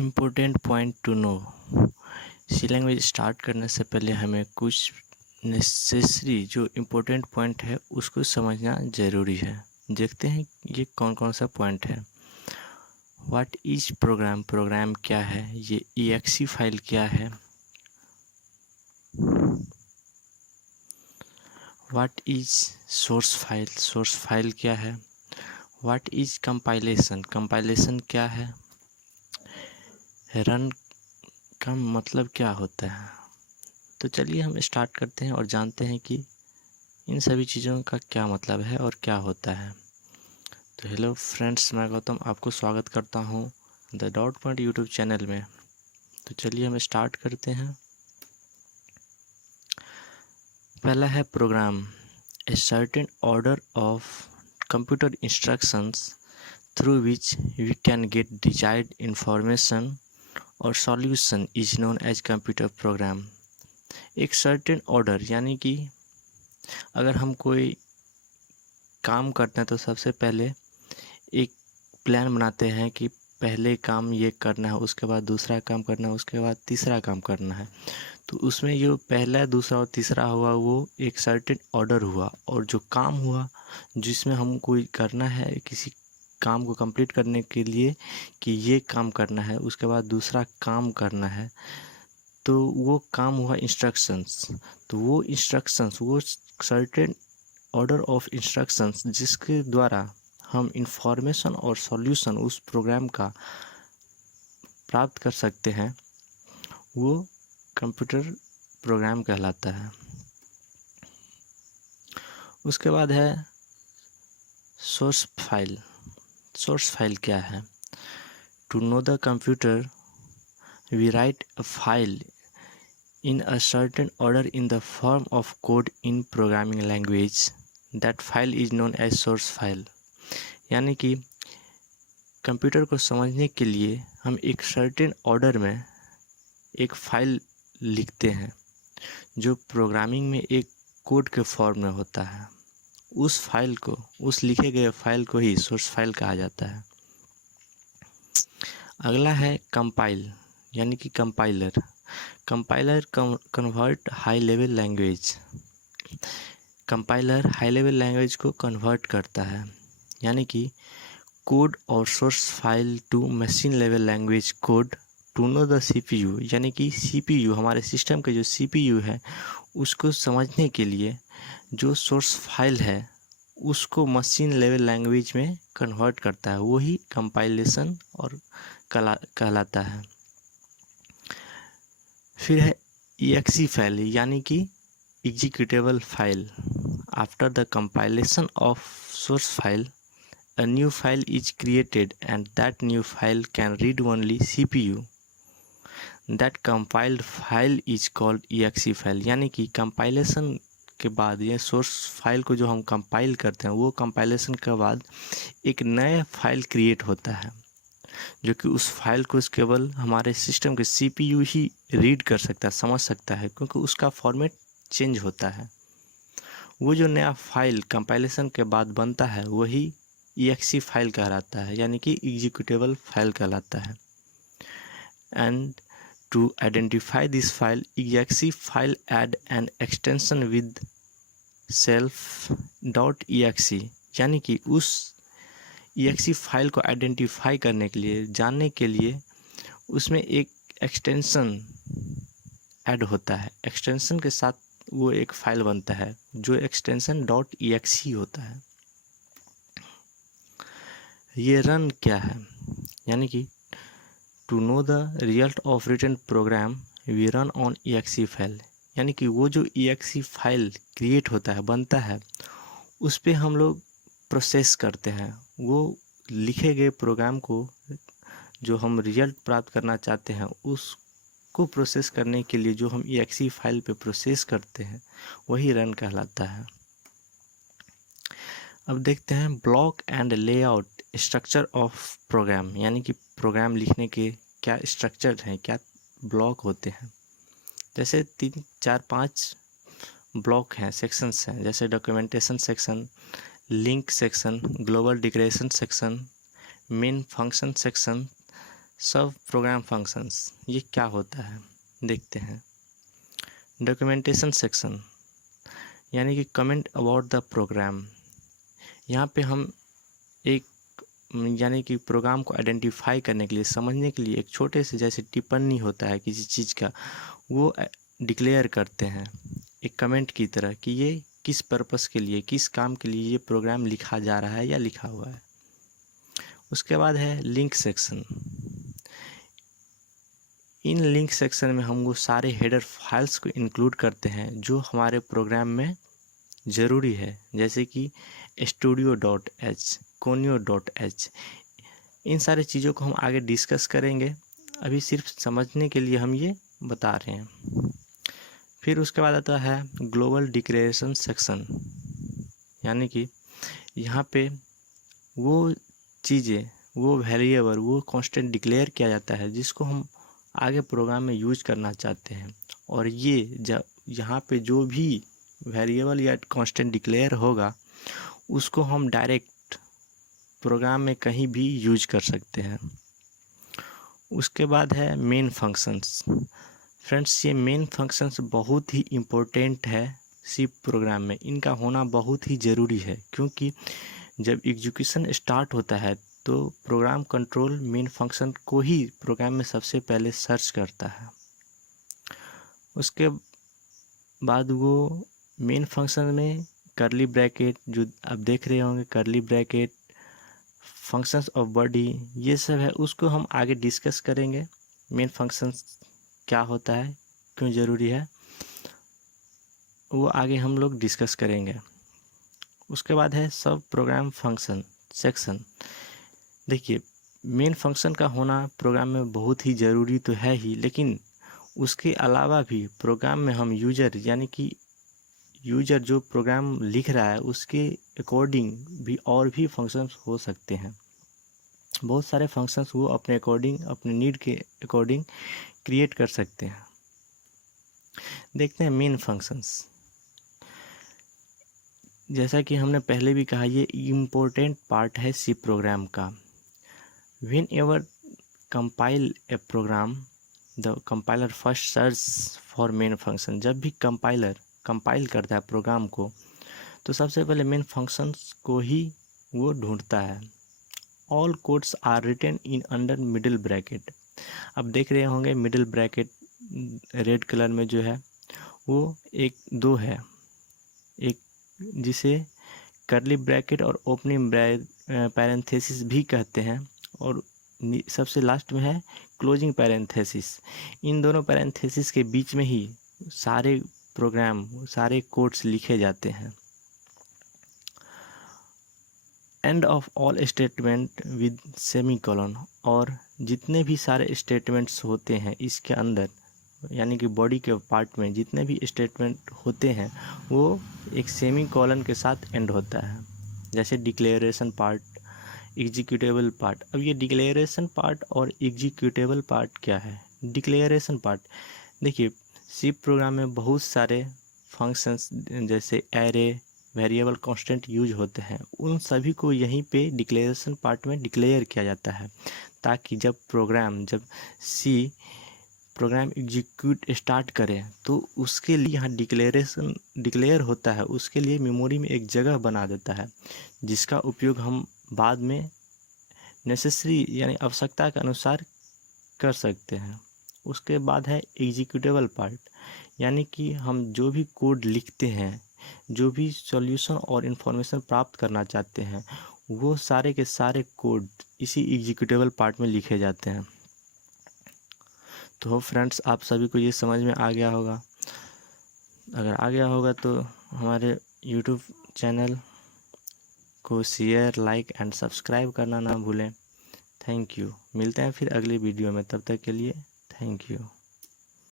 Important point to know. C language start करने से पहले हमें कुछ नेसेसरी जो इम्पोर्टेंट पॉइंट है उसको समझना ज़रूरी है। देखते हैं ये कौन कौन सा पॉइंट है। व्हाट इज प्रोग्राम, प्रोग्राम क्या है, ये EXE फाइल क्या है, what is source file, source file क्या है, व्हाट इज कंपाइलेशन, कंपाइलेशन क्या है, रन का मतलब क्या होता है। तो चलिए हम स्टार्ट करते हैं और जानते हैं कि इन सभी चीज़ों का क्या मतलब है और क्या होता है। तो हेलो फ्रेंड्स, मैं गौतम आपको स्वागत करता हूँ the dot point YouTube channel में। तो चलिए हम स्टार्ट करते हैं। पहला है program, a certain order of computer instructions through which we can get desired information और solution is known as computer program. एक सर्टेन ऑर्डर यानी कि अगर हम कोई काम करते हैं तो सबसे पहले एक प्लान बनाते हैं कि पहले काम ये करना है, उसके बाद दूसरा काम करना है, उसके बाद तीसरा काम करना है। तो उसमें जो पहला, दूसरा और तीसरा हुआ वो एक सर्टेन ऑर्डर हुआ, और जो काम हुआ जिसमें हम कोई करना है, किसी काम को कंप्लीट करने के लिए कि ये काम करना है, उसके बाद दूसरा काम करना है, तो वो काम हुआ इंस्ट्रक्शंस। तो वो इंस्ट्रक्शंस, वो सर्टेन ऑर्डर ऑफ इंस्ट्रक्शंस जिसके द्वारा हम इंफॉर्मेशन और सॉल्यूशन उस प्रोग्राम का प्राप्त कर सकते हैं, वो कंप्यूटर प्रोग्राम कहलाता है। उसके बाद है सोर्स फाइल। सोर्स फाइल क्या है? To know the computer we write a file in a certain order in the form of code in programming language. That file is known as source file. यानी कि computer को समझने के लिए हम एक सर्टेन ऑर्डर में एक फ़ाइल लिखते हैं जो प्रोग्रामिंग में एक कोड के फॉर्म में होता है। उस फाइल को, उस लिखे गए फाइल को ही सोर्स फाइल कहा जाता है। अगला है कंपाइल यानी कि compiler. Compiler convert high level language. Compiler high level language को कन्वर्ट करता है, यानी कि कोड और source file to machine level language code to know the CPU, यानी कि CPU हमारे सिस्टम के जो CPU है उसको समझने के लिए जो सोर्स फाइल है उसको मशीन लेवल लैंग्वेज में कन्वर्ट करता है, वही कंपाइलेशन और कहलाता है। फिर है EXE फाइल यानी कि executable file. After the compilation of source file a new file is created and that new file can read only CPU. That compiled file is called EXE file. यानी कि compilation के बाद ये source file को जो हम compile करते हैं वो कंपाइलेशन के बाद एक नया फाइल क्रिएट होता है जो कि उस फाइल को केवल हमारे सिस्टम के CPU ही रीड कर सकता है, समझ सकता है, क्योंकि उसका फॉर्मेट चेंज होता है। वो जो नया फाइल कंपाइलेशन के बाद बनता है वही EXE फाइल कहलाता है, यानी कि एग्जीक्यूटेबल फाइल कहलाता है। And to identify this file, EXE file add an extension with self.exe, यानी कि उस EXE फाइल को आइडेंटिफाई करने के लिए, जानने के लिए उसमें एक एक्सटेंशन ऐड होता है। एक्सटेंशन के साथ वो एक फाइल बनता है जो एक्सटेंशन .exe होता है। ये रन क्या है? यानी कि to know the result of written program we run on EXE file, यानी कि वो जो EXE फाइल क्रिएट होता है, बनता है, उस पर हम लोग प्रोसेस करते हैं। वो लिखे गए प्रोग्राम को जो हम रिजल्ट प्राप्त करना चाहते हैं उसको प्रोसेस करने के लिए जो हम EXE फाइल पे प्रोसेस करते हैं वही रन कहलाता है। अब देखते हैं block and layout structure of program, यानी कि प्रोग्राम लिखने के क्या स्ट्रक्चर हैं, क्या ब्लॉक होते हैं। जैसे 3, 4, 5 ब्लॉक हैं, सेक्शंस हैं, जैसे documentation section, link section, global declaration section, main function section, सब प्रोग्राम फंक्शंस ये क्या होता है देखते हैं। डॉक्यूमेंटेशन सेक्शन यानी कि कमेंट अबाउट द प्रोग्राम। यहाँ पे हम एक यानी कि प्रोग्राम को आइडेंटिफाई करने के लिए, समझने के लिए एक छोटे से जैसे टिप्पणी होता है किसी चीज़ का, वो डिक्लेयर करते हैं एक कमेंट की तरह कि ये किस पर्पस के लिए, किस काम के लिए ये प्रोग्राम लिखा जा रहा है या लिखा हुआ है। उसके बाद है लिंक सेक्शन। इन लिंक सेक्शन में हम वो सारे हेडर फाइल्स को इंक्लूड करते हैं जो हमारे प्रोग्राम में ज़रूरी है, जैसे कि studio.h, conio.h। इन सारी चीज़ों को हम आगे डिस्कस करेंगे, अभी सिर्फ समझने के लिए हम ये बता रहे हैं। फिर उसके बाद आता है ग्लोबल डिक्लेरेशन सेक्शन, यानी कि यहाँ पे वो चीज़ें, वो वेरिएबल, वो कांस्टेंट डिक्लेयर किया जाता है जिसको हम आगे प्रोग्राम में यूज करना चाहते हैं। और ये जब यहाँ पे जो भी वेरिएबल या कांस्टेंट डिक्लेयर होगा उसको हम डायरेक्ट प्रोग्राम में कहीं भी यूज कर सकते हैं। उसके बाद है मेन फंक्शंस। फ्रेंड्स, ये मेन फंक्शंस बहुत ही इम्पोर्टेंट है सी प्रोग्राम में, इनका होना बहुत ही ज़रूरी है, क्योंकि जब एग्जीक्यूशन स्टार्ट होता है तो प्रोग्राम कंट्रोल मेन फंक्शन को ही प्रोग्राम में सबसे पहले सर्च करता है। उसके बाद वो मेन फंक्शन में करली ब्रैकेट, जो आप देख रहे होंगे, करली ब्रैकेट, फंक्शंस ऑफ बॉडी, ये सब है, उसको हम आगे डिस्कस करेंगे। मेन फंक्शंस क्या होता है, क्यों ज़रूरी है, वो आगे हम लोग डिस्कस करेंगे। उसके बाद है सब प्रोग्राम फंक्शन सेक्शन। देखिए, मेन फंक्शन का होना प्रोग्राम में बहुत ही ज़रूरी तो है ही, लेकिन उसके अलावा भी प्रोग्राम में हम यूजर, यानी कि यूजर जो प्रोग्राम लिख रहा है उसके अकॉर्डिंग भी और भी फंक्शंस हो सकते हैं। बहुत सारे फंक्शंस वो अपने अकॉर्डिंग, अपने नीड के अकॉर्डिंग क्रिएट कर सकते हैं। देखते हैं मेन फंक्शंस। जैसा कि हमने पहले भी कहा, ये इम्पोर्टेंट पार्ट है सी प्रोग्राम का। Whenever compile a program, the compiler first search for main function. जब भी कंपाइल करता है प्रोग्राम को तो सबसे पहले मेन फंक्शंस को ही वो ढूंढता है। All codes are written in under middle bracket. अब देख रहे होंगे मिडिल ब्रैकेट रेड कलर में जो है वो एक दो है, एक जिसे करली ब्रैकेट और ओपनिंग पैरेंथेसिस भी कहते हैं, और सबसे लास्ट में है क्लोजिंग पैरेंथेसिस। इन दोनों पैरेंथेसिस के बीच में ही सारे प्रोग्राम, सारे कोड्स लिखे जाते हैं। End of all statement with semicolon. और जितने भी सारे स्टेटमेंट्स होते हैं इसके अंदर, यानी कि बॉडी के पार्ट में जितने भी स्टेटमेंट होते हैं वो एक सेमीकोलन के साथ एंड होता है। जैसे डिक्लेरेशन पार्ट, एग्जीक्यूटेबल पार्ट। अब ये डिक्लेरेशन पार्ट और एग्जीक्यूटेबल पार्ट क्या है? डिक्लेरेशन पार्ट, देखिए सी प्रोग्राम में बहुत सारे फंक्शंस जैसे एरे, वेरिएबल, कांस्टेंट यूज होते हैं, उन सभी को यहीं पे डिक्लेरेशन पार्ट में डिक्लेयर किया जाता है, ताकि जब सी प्रोग्राम एग्जीक्यूट स्टार्ट करें तो उसके लिए यहाँ डिक्लेयर होता है, उसके लिए मेमोरी में एक जगह बना देता है जिसका उपयोग हम बाद में नेसेसरी यानी आवश्यकता के अनुसार कर सकते हैं। उसके बाद है एग्जीक्यूटेबल पार्ट, यानी कि हम जो भी कोड लिखते हैं, जो भी सॉल्यूशन और इन्फॉर्मेशन प्राप्त करना चाहते हैं, वो सारे के सारे कोड इसी एग्जीक्यूटेबल पार्ट में लिखे जाते हैं। तो फ्रेंड्स, आप सभी को ये समझ में आ गया होगा। अगर आ गया होगा तो हमारे यूट्यूब चैनल को शेयर, लाइक एंड सब्सक्राइब करना ना भूलें। Thank you. मिलते हैं फिर अगली वीडियो में, तब तक के लिए थैंक यू।